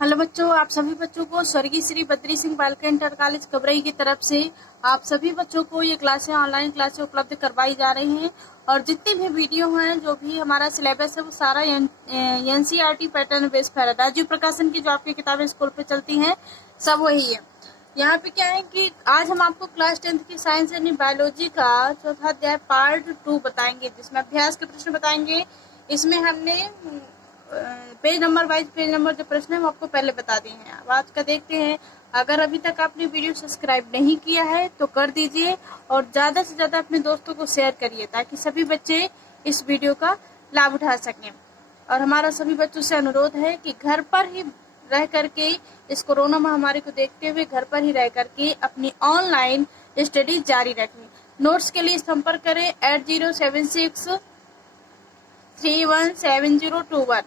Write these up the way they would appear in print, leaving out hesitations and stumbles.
Hello बच्चों, आप सभी बच्चों को स्वर्गीय श्री बद्री सिंह बालिका इंटर कॉलेज कबरई की तरफ से आप सभी बच्चों को ये क्लासें ऑनलाइन क्लासें उपलब्ध करवाई जा रही हैं। और जितनी भी वीडियो हैं, जो भी हमारा सिलेबस है, वो सारा एनसीईआरटी पैटर्न बेस्ड है। राजीव प्रकाशन की जो आपकी किताबें स्कूल पे चलती हैं, सब वही है। यहाँ पे क्या है कि आज हम आपको क्लास 10th की साइंस यानी बायोलॉजी का चौथा अध्याय पार्ट 2 बताएंगे, जिसमें अभ्यास के प्रश्न बताएंगे। इसमें हमने page number wise page number जो प्रश्न है वो आपको पहले बता दिए हैं। अब आज का देखते हैं। अगर अभी तक आपने वीडियो सब्सक्राइब नहीं किया है तो कर दीजिए और ज्यादा से ज्यादा अपने दोस्तों को शेयर करिए, ताकि सभी बच्चे इस वीडियो का लाभ उठा सकें। और हमारा सभी बच्चों से अनुरोध है कि घर पर ही रह करके, इस कोरोना महामारी को देखते हुए घर पर ही रह करके अपनी ऑनलाइन स्टडी जारी रखें। नोट्स के लिए संपर्क करें 8076317021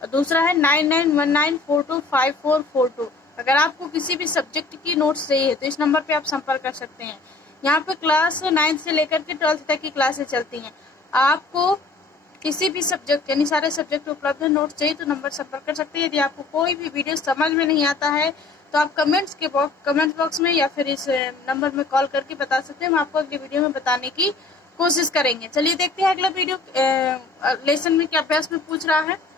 और दूसरा है 9919425442। अगर आपको किसी भी सब्जेक्ट की नोट्स चाहिए तो इस नंबर पे आप संपर्क कर सकते हैं। यहाँ पे क्लास 9 से लेकर के 12th तक की क्लासेस चलती हैं। आपको किसी भी सब्जेक्ट यानी सारे सब्जेक्ट उपलब्ध नोट्स चाहिए तो नंबर संपर्क कर सकते हैं। यदि आपको कोई भी वीडियो समझ में नहीं आता है तो आप कमेंट बॉक्स में या फिर इस नंबर में कॉल करके बता सकते हैं। हम आपको अगली वीडियो में बताने की कोशिश करेंगे। चलिए देखते हैं अगला वीडियो लेसन में क्या अभ्यास में पूछ रहा है।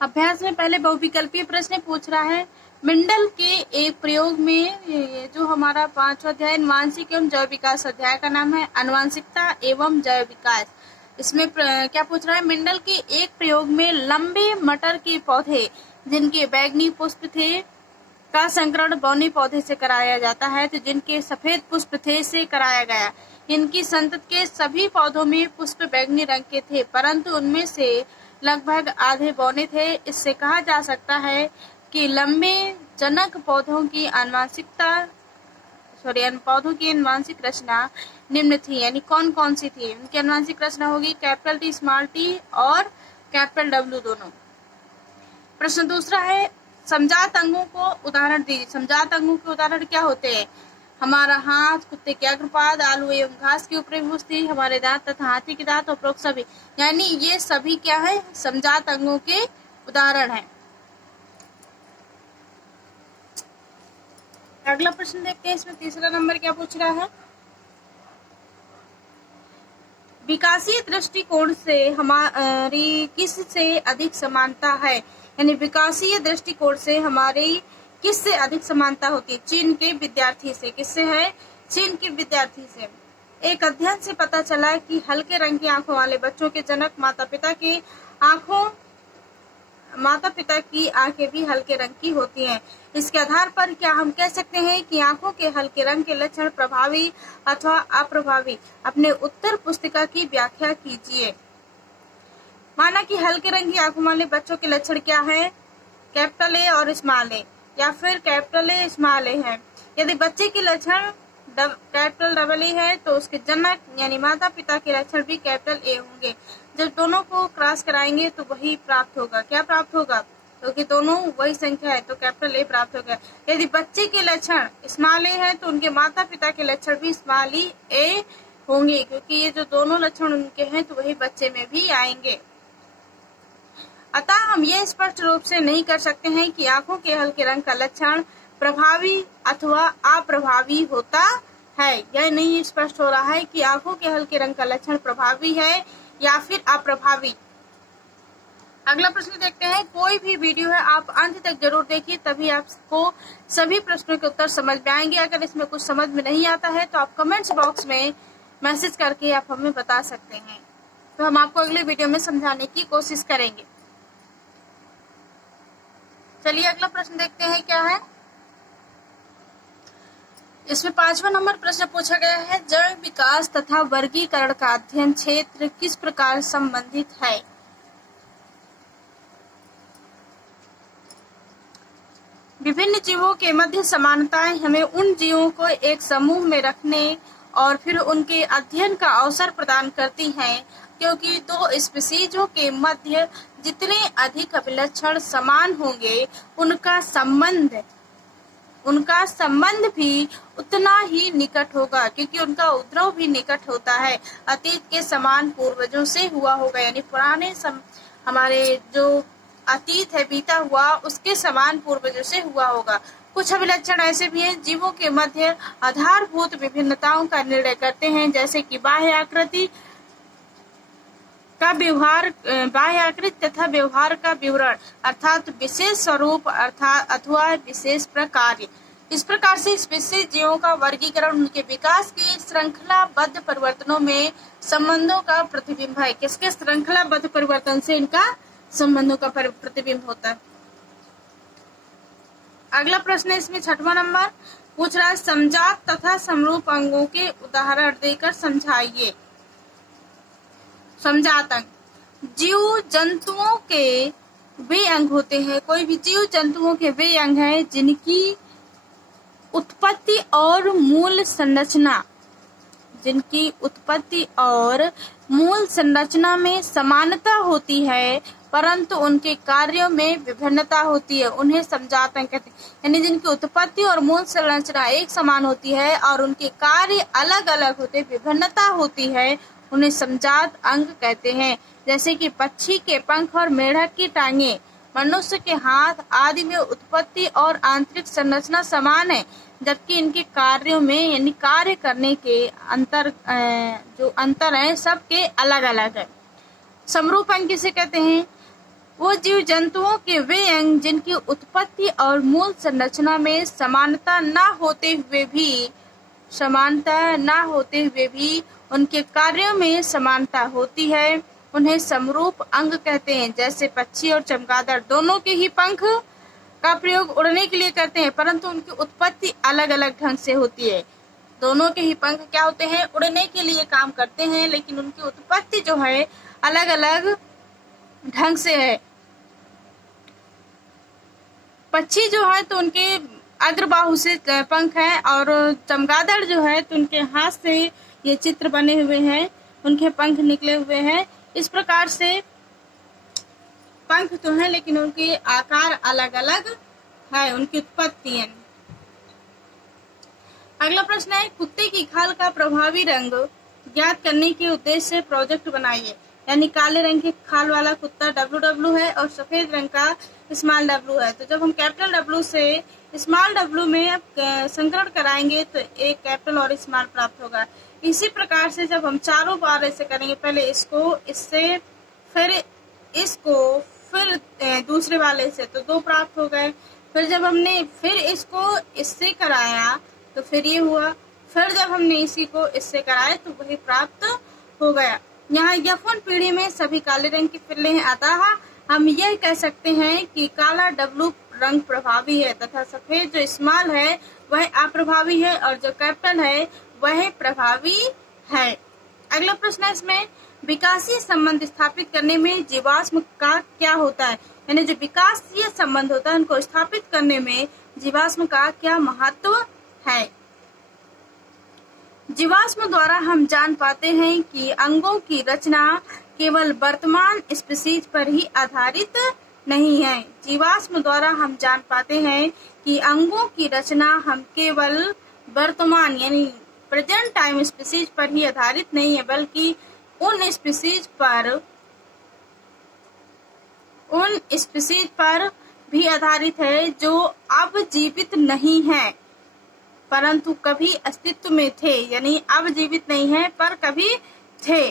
अभ्यास में पहले बहुविकल्पीय प्रश्न पूछ रहा है। मेंडल के एक प्रयोग में, जो हमारा 5वां अध्याय आनुवांशिक एवं जैव विकास अध्याय का नाम है, आनुवांशिकता एवं जैव विकास। इसमें क्या पूछ रहा है, मेंडल के एक प्रयोग में लंबे मटर के पौधे जिनके बैंगनी पुष्प थे का संकरण बौने पौधे से कराया जाता है, तो जिनके सफेद पुष्प थे से कराया गया। इनकी संतति के सभी पौधों में पुष्प बैंगनी रंग के थे, परंतु उनमें से लगभग आधे बौने थे। इससे कहा जा सकता है कि लंबे जनक पौधों की आनुवांशिक रचना निम्न थी। यानी कौन कौन सी थी उनकी आनुवांशिक रचना होगी, कैपिटल टी स्मॉल टी और कैपिटल डब्ल्यू दोनों। प्रश्न दूसरा है, समजात अंगों को उदाहरण दीजिए। समजात अंगों के उदाहरण क्या होते हैं? हमारा हाथ, कुत्ते के अग्रपाद, आलू एवं घास की ऊपरी भूसी, हमारे दांत तथा हाथी के दांत, उपरोक्त सभी। यानी ये सभी क्या है, समजात अंगों के उदाहरण हैं। अगला प्रश्न देखते हैं। इसमें तीसरा नंबर क्या पूछ रहा है, विकासीय दृष्टिकोण से हमारी किस से अधिक समानता है? यानी विकासीय दृष्टिकोण से हमारी किससे अधिक समानता होती है? चीन के विद्यार्थी से। किससे है? चीन के विद्यार्थी से। एक अध्ययन से पता चला कि हल्के रंग की आंखों वाले बच्चों के जनक माता पिता की आंखें भी हल्के रंग की होती हैं। इसके आधार पर क्या हम कह सकते हैं कि आंखों के हल्के रंग के लक्षण प्रभावी अथवा अप्रभावी? अपने उत्तर पुस्तिका की व्याख्या कीजिए। माना कि हल्के रंग की आंखों वाले बच्चों के लक्षण क्या है, कैपिटल ए और स्मॉल ए, या फिर कैपिटल ए स्मॉल ए है। यदि बच्चे के लक्षण कैपिटल डबल ए है तो उसके जनक यानी माता पिता के लक्षण भी कैपिटल ए होंगे। जब दोनों को क्रॉस कराएंगे तो वही प्राप्त होगा। क्या प्राप्त होगा? क्योंकि दोनों वही संख्या है तो कैपिटल ए प्राप्त होगा। यदि बच्चे के लक्षण स्मॉल ए है तो उनके माता पिता के लक्षण भी स्मॉल ए होंगे, क्योंकि ये जो दोनों लक्षण उनके हैं तो वही बच्चे में भी आएंगे। अतः हम ये स्पष्ट रूप से नहीं कर सकते हैं कि आंखों के हल्के रंग का लक्षण प्रभावी अथवा अप्रभावी होता है। यह नहीं स्पष्ट हो रहा है कि आंखों के हल्के रंग का लक्षण प्रभावी है या फिर अप्रभावी। अगला प्रश्न देखते हैं। कोई भी वीडियो है आप अंत तक जरूर देखिए, तभी आपको सभी प्रश्नों के उत्तर समझ में आएंगे। अगर इसमें कुछ समझ में नहीं आता है तो आप कमेंट्स बॉक्स में मैसेज करके आप हमें बता सकते हैं, तो हम आपको अगले वीडियो में समझाने की कोशिश करेंगे। चलिए अगला प्रश्न देखते हैं क्या है। इसमें 5वां नंबर प्रश्न पूछा गया है, जड़ विकास तथा वर्गीकरण का अध्ययन क्षेत्र किस प्रकार संबंधित है? विभिन्न जीवों के मध्य समानताएं हमें उन जीवों को एक समूह में रखने और फिर उनके अध्ययन का अवसर प्रदान करती हैं, क्योंकि दो स्पीशीजों के मध्य जितने अधिक अभिलक्षण समान होंगे उनका संबंध भी उतना ही निकट होगा, क्योंकि उनका उद्भव भी निकट होता है, अतीत के समान पूर्वजों से हुआ होगा। यानी पुराने हमारे जो अतीत है बीता हुआ उसके समान पूर्वजों से हुआ होगा। कुछ अभिलक्षण ऐसे भी हैं जीवों के मध्य आधारभूत विभिन्नताओं का निर्णय करते हैं, जैसे कि बाह्य आकृति का व्यवहार, बाह्य आकृति तथा व्यवहार का विवरण अर्थात विशेष स्वरूप अर्थात अथवा विशेष प्रकार। इस प्रकार से इस विशेष जीवों का वर्गीकरण उनके विकास के श्रृंखलाबद्ध परिवर्तनों में संबंधों का प्रतिबिंब है। किसके श्रृंखलाबद्ध परिवर्तन से इनका संबंधों का प्रतिबिंब होता है। अगला प्रश्न इसमें 6वां नंबर पूछ रहा है, समजात तथा समरूप अंगों के उदाहरण देकर समझाइए। समजात अंग जीव जंतुओं के वे अंग होते हैं, कोई भी जीव जंतुओं के वे अंग हैं जिनकी उत्पत्ति और मूल संरचना में समानता होती है, परंतु उनके कार्यों में विभिन्नता होती है, उन्हें समजात अंग कहते हैं। यानी जिनकी उत्पत्ति और मूल संरचना एक समान होती है और उनके कार्य अलग अलग होते, विभिन्नता होती है, उन्हें समजात अंग कहते हैं। जैसे कि पक्षी के पंख और मेढक की टांगे, मनुष्य के हाथ आदि में उत्पत्ति और आंतरिक संरचना समान है, जबकि इनके कार्यों में यानी कार्य करने के जो अंतर है सबके अलग अलग है। समरूप अंग किसे कहते हैं? वो जीव जंतुओं के वे अंग जिनकी उत्पत्ति और मूल संरचना में समानता न होते हुए भी उनके कार्यों में समानता होती है, उन्हें समरूप अंग कहते हैं। जैसे पक्षी और चमगादड़ दोनों के ही पंख का प्रयोग उड़ने के लिए करते हैं, परंतु उनकी उत्पत्ति अलग अलग ढंग से होती है। दोनों के ही पंख क्या होते हैं? उड़ने के लिए काम करते हैं, लेकिन उनकी उत्पत्ति जो है अलग अलग ढंग से है। पक्षी जो है तो उनके अग्रबाहु से पंख है, और चमगादड़ जो है तो उनके हाथ से ये चित्र बने हुए हैं, उनके पंख निकले हुए हैं। इस प्रकार से पंख तो है लेकिन उनके आकार अलग अलग है, उनकी उत्पत्ति है। अगला प्रश्न है, कुत्ते की खाल का प्रभावी रंग ज्ञात करने के उद्देश्य से प्रोजेक्ट बनाइए। यानी काले रंग की खाल वाला कुत्ता WW है और सफेद रंग का स्मॉल W है। तो जब हम कैपिटल W से स्मॉल W में संकरण कराएंगे तो एक कैपिटल और स्मॉल प्राप्त होगा। इसी प्रकार से जब हम चारों बार ऐसे करेंगे, पहले इसको, इससे, फिर इसको, फिर दूसरे वाले से, तो 2 प्राप्त हो गए। फिर जब हमने फिर इसको इससे कराया तो फिर ये हुआ, फिर जब हमने इसी को इससे कराया तो वही प्राप्त हो गया। यहाँ यफन पीढ़ी में सभी काले रंग की पिल्ले हैं, अतः हम यह कह सकते हैं कि काला W रंग प्रभावी है तथा सफेद जो स्मॉल है वह अप्रभावी है और जो कैपिटल है वह प्रभावी है। अगला प्रश्न है इसमें, विकासीय संबंध स्थापित करने में जीवाश्म का क्या होता है? यानी जो विकासीय संबंध होता है उनको स्थापित करने में जीवाश्म का क्या महत्व है? जीवाश्म द्वारा हम जान पाते हैं कि अंगों की रचना केवल वर्तमान स्पीशीज पर ही आधारित नहीं है। जीवाश्म द्वारा हम जान पाते हैं कि अंगों की रचना हम केवल वर्तमान यानी प्रेजेंट टाइम स्पीशीज पर ही आधारित नहीं है, बल्कि उन स्पीशीज पर भी आधारित है जो अब जीवित नहीं है परंतु कभी अस्तित्व में थे। यानी अब जीवित नहीं है पर कभी थे।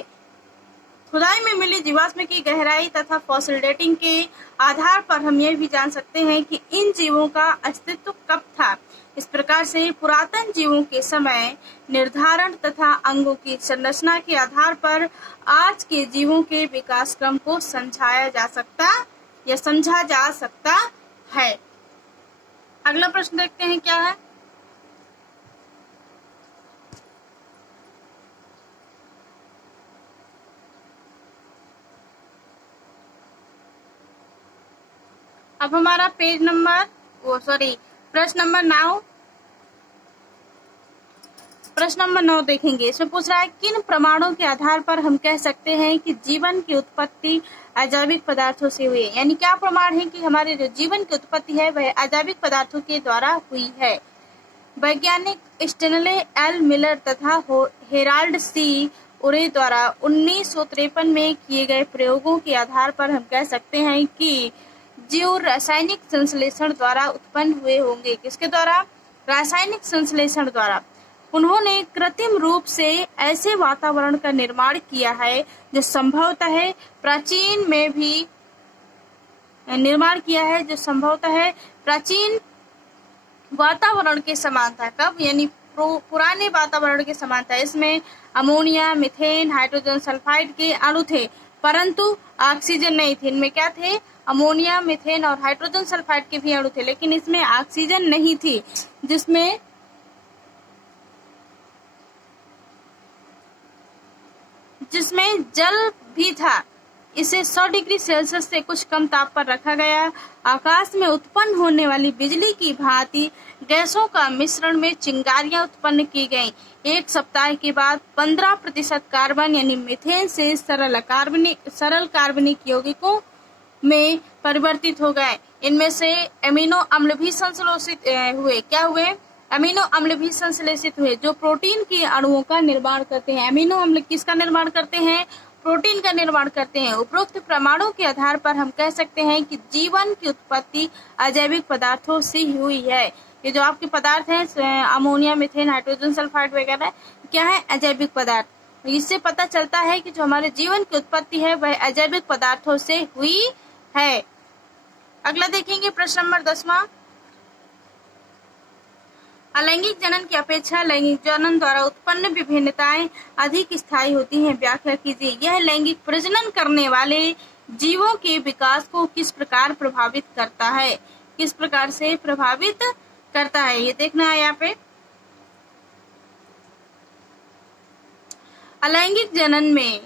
खुदाई में मिली जीवाश्म की गहराई तथा फॉसिल डेटिंग के आधार पर हम यह भी जान सकते हैं कि इन जीवों का अस्तित्व कब था। इस प्रकार से पुरातन जीवों के समय निर्धारण तथा अंगों की संरचना के आधार पर आज के जीवों के विकास क्रम को समझा जा सकता है। अगला प्रश्न देखते हैं क्या है। अब हमारा प्रश्न नंबर 9 देखेंगे। इसमें पूछ रहा है, किन प्रमाणों के आधार पर हम कह सकते हैं कि जीवन की उत्पत्ति अजैविक पदार्थों से हुई है? यानी क्या प्रमाण है कि हमारे जो जीवन की उत्पत्ति है वह अजैविक पदार्थों के द्वारा हुई है? वैज्ञानिक स्टेनले एल मिलर तथा हेराल्ड सी उरे द्वारा 1953 में किए गए प्रयोगों के आधार पर हम कह सकते हैं कि जीव रासायनिक संश्लेषण द्वारा उत्पन्न हुए होंगे। किसके द्वारा? रासायनिक संश्लेषण द्वारा। उन्होंने कृत्रिम रूप से ऐसे वातावरण का निर्माण किया है जो संभवतः प्राचीन में भी निर्माण किया है, जो संभवतः प्राचीन वातावरण के समान था। कब? यानी पुराने वातावरण के समान था। इसमें अमोनिया, मीथेन, हाइड्रोजन सल्फाइड के अणु थे, परंतु ऑक्सीजन नहीं थे। इनमें क्या थे? अमोनिया, मीथेन और हाइड्रोजन सल्फाइड के भी अणु थे, लेकिन इसमें ऑक्सीजन नहीं थी। जिसमें जल भी था। इसे 100 डिग्री सेल्सियस से कुछ कम ताप पर रखा गया। आकाश में उत्पन्न होने वाली बिजली की भांति गैसों का मिश्रण में चिंगारियां उत्पन्न की गईं। 1 सप्ताह के बाद 15% कार्बन यानी मीथेन से सरल कार्बनिक यौगिकों में परिवर्तित हो गए। इनमें से अमीनो अम्ल भी संश्लेषित हुए। क्या हुए? अमीनो अम्ल भी संश्लेषित हुए, जो प्रोटीन के अणुओं का निर्माण करते हैं। अमीनो अम्ल किसका निर्माण करते हैं? प्रोटीन का निर्माण करते हैं। उपरोक्त प्रमाणों के आधार पर हम कह सकते हैं कि जीवन की उत्पत्ति अजैविक पदार्थों से हुई है। ये जो आपके पदार्थ हैं, अमोनिया, मीथेन, हाइड्रोजन सल्फाइड वगैरह, क्या है? अजैविक पदार्थ। इससे पता चलता है कि जो हमारे जीवन की उत्पत्ति है वह अजैविक पदार्थों से हुई है। अगला देखेंगे प्रश्न नंबर 10वां। अलैंगिक जनन की अपेक्षा लैंगिक जनन द्वारा उत्पन्न विभिन्नताएं अधिक स्थायी होती हैं। व्याख्या कीजिए। यह लैंगिक प्रजनन करने वाले जीवों के विकास को किस प्रकार प्रभावित करता है? किस प्रकार से प्रभावित करता है, ये देखना है यहाँ पे। अलैंगिक जनन में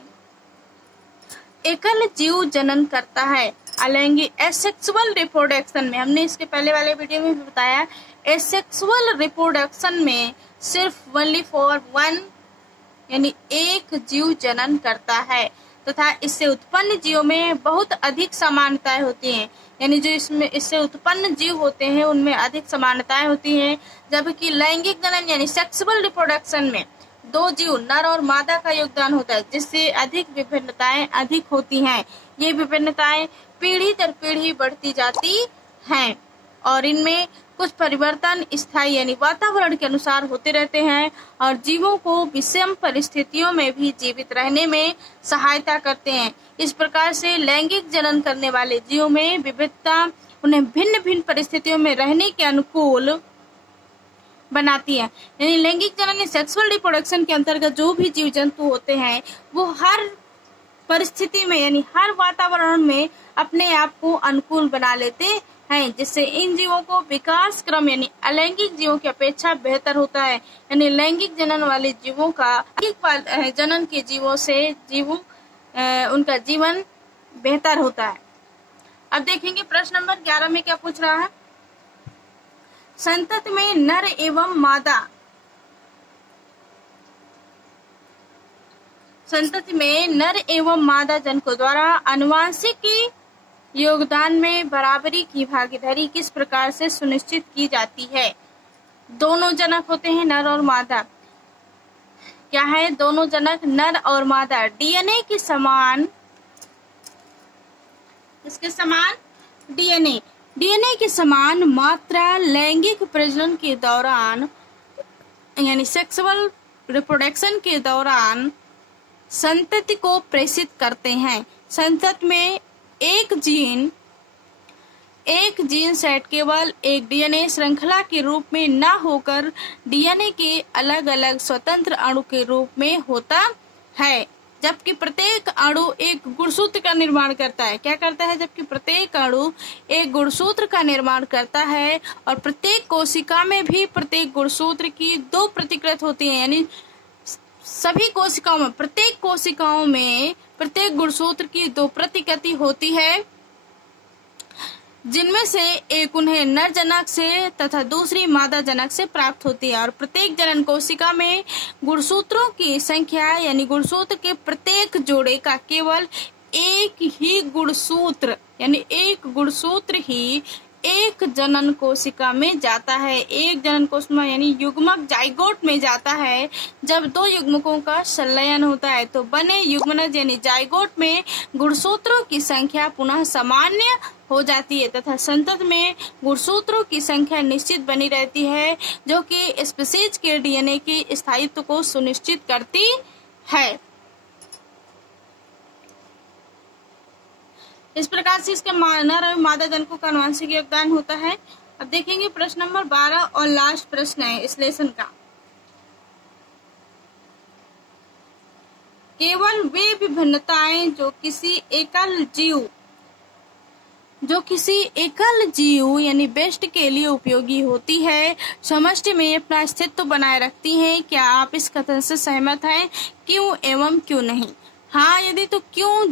एकल जीव जनन करता है। अलैंगिक एसेक्सुअल रिप्रोडक्शन में, हमने इसके पहले वाले वीडियो में भी बताया, एसेक्सुअल रिप्रोडक्शन में सिर्फ ओनली फॉर वन यानी एक जीव जनन करता है तथा इससे उत्पन्न जीवों में बहुत अधिक समानताएं होती हैं। यानी जो इससे उत्पन्न जीव होते हैं उनमें अधिक समानताएं होती हैं, जबकि लैंगिक जनन यानी सेक्सुअल रिप्रोडक्शन में 2 जीव नर और मादा का योगदान होता है, जिससे अधिक विभिन्नताएं अधिक होती हैं। ये विभिन्नताएं पीढ़ी दर पीढ़ी बढ़ती जाती हैं और इनमें कुछ परिवर्तन स्थायी यानी वातावरण के अनुसार होते रहते हैं और जीवों को विषम परिस्थितियों में भी जीवित रहने में सहायता करते हैं। इस प्रकार से लैंगिक जनन करने वाले जीवों में विविधता उन्हें भिन्न भिन्न परिस्थितियों में रहने के अनुकूल बनाती है। यानी लैंगिक जनन सेक्सुअल रिप्रोडक्शन के अंतर्गत जो भी जीव जंतु होते हैं वो हर परिस्थिति में यानी हर वातावरण में अपने आप को अनुकूल बना लेते हैं, जिससे इन जीवों को विकास क्रम यानी अलैंगिक जीवों की अपेक्षा बेहतर होता है। यानी लैंगिक जनन वाले जीवों का अलैंगिक जनन के जीवों से उनका जीवन बेहतर होता है। अब देखेंगे प्रश्न नंबर 11 में क्या पूछ रहा है। संतति में नर एवं मादा, संतति में नर एवं मादा जनकों द्वारा आनुवंशिक योगदान में बराबरी की भागीदारी किस प्रकार से सुनिश्चित की जाती है? दोनों जनक होते हैं नर और मादा। क्या है? दोनों जनक नर और मादा डीएनए के समान, इसके समान डीएनए के समान मात्रा लैंगिक प्रजनन के दौरान यानी सेक्सुअल रिप्रोडक्शन के दौरान संतति को प्रेषित करते हैं। संतति में एक जीन सेट केवल एक डीएनए श्रृंखला के रूप में न होकर डीएनए के अलग अलग स्वतंत्र अणु के रूप में होता है, जबकि प्रत्येक अणु एक गुणसूत्र का निर्माण करता है। क्या करता है? जबकि प्रत्येक अणु एक गुणसूत्र का निर्माण करता है और प्रत्येक कोशिका में भी प्रत्येक गुणसूत्र की 2 प्रतिकृति होती है। यानी सभी कोशिकाओं में प्रत्येक गुणसूत्र की 2 प्रतिकृति होती है, जिनमें से एक उन्हें नर जनक से तथा दूसरी मादा जनक से प्राप्त होती है। और प्रत्येक जनन कोशिका में गुणसूत्रों की संख्या यानी गुणसूत्र के प्रत्येक जोड़े का केवल एक ही गुणसूत्र यानी एक गुणसूत्र ही एक जनन कोशिका में जाता है। एक जनन कोशिका यानी युग्मक जाइगोट में जाता है। जब दो युग्मकों का संलयन होता है तो बने युग्मनज यानी जाइगोट में गुणसूत्रों की संख्या पुनः सामान्य हो जाती है तथा संतति में गुणसूत्रों की संख्या निश्चित बनी रहती है, जो कि स्पीशीज के डीएनए के स्थायित्व को सुनिश्चित करती है। इस प्रकार से इसके नर और मादा जनकों का आनुवंशिक योगदान होता है। अब देखेंगे प्रश्न नंबर 12 और लास्ट प्रश्न है इस लेसन का। केवल वे विभिन्नताएं जो किसी एकल जीव यानी बेस्ट के लिए उपयोगी होती है, समष्टि में अपना अस्तित्व बनाए रखती हैं। क्या आप इस कथन से सहमत हैं? क्यों एवं क्यों नहीं? हाँ यदि तो क्यों,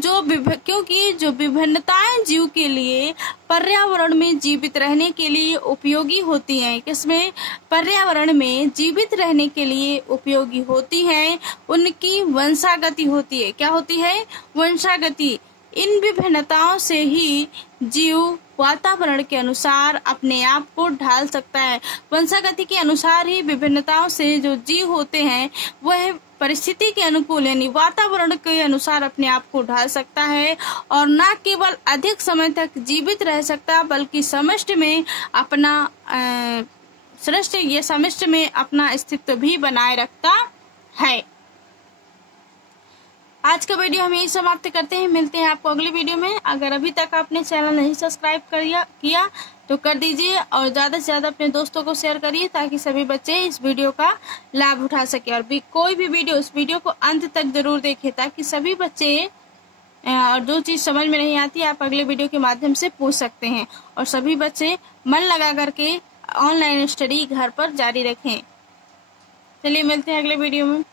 क्योंकि जो विभिन्नताएं जीव के लिए पर्यावरण में जीवित रहने के लिए उपयोगी होती हैं, किसमें? पर्यावरण में जीवित रहने के लिए उपयोगी होती हैं, उनकी वंशागति होती है। क्या होती है? वंशागति। इन विभिन्नताओं से ही जीव वातावरण के अनुसार अपने आप को ढाल सकता है। वंशागति के अनुसार ही विभिन्नताओं से जो जीव होते हैं वह परिस्थिति के अनुकूल यानी वातावरण के अनुसार अपने आप को ढाल सकता है और न केवल अधिक समय तक जीवित रह सकता बल्कि समष्टि में अपना अस्तित्व भी बनाए रखता है। आज का वीडियो हम यही समाप्त करते हैं। मिलते हैं आपको अगली वीडियो में। अगर अभी तक आपने चैनल नहीं सब्सक्राइब किया तो कर दीजिए और ज्यादा से ज्यादा अपने दोस्तों को शेयर करिए ताकि सभी बच्चे इस वीडियो का लाभ उठा सके। और कोई भी वीडियो इस वीडियो को अंत तक जरूर देखें ताकि सभी बच्चे और जो चीज समझ में नहीं आती आप अगले वीडियो के माध्यम से पूछ सकते हैं और सभी बच्चे मन लगा करके ऑनलाइन स्टडी घर पर जारी रखें। चलिए मिलते हैं अगले वीडियो में।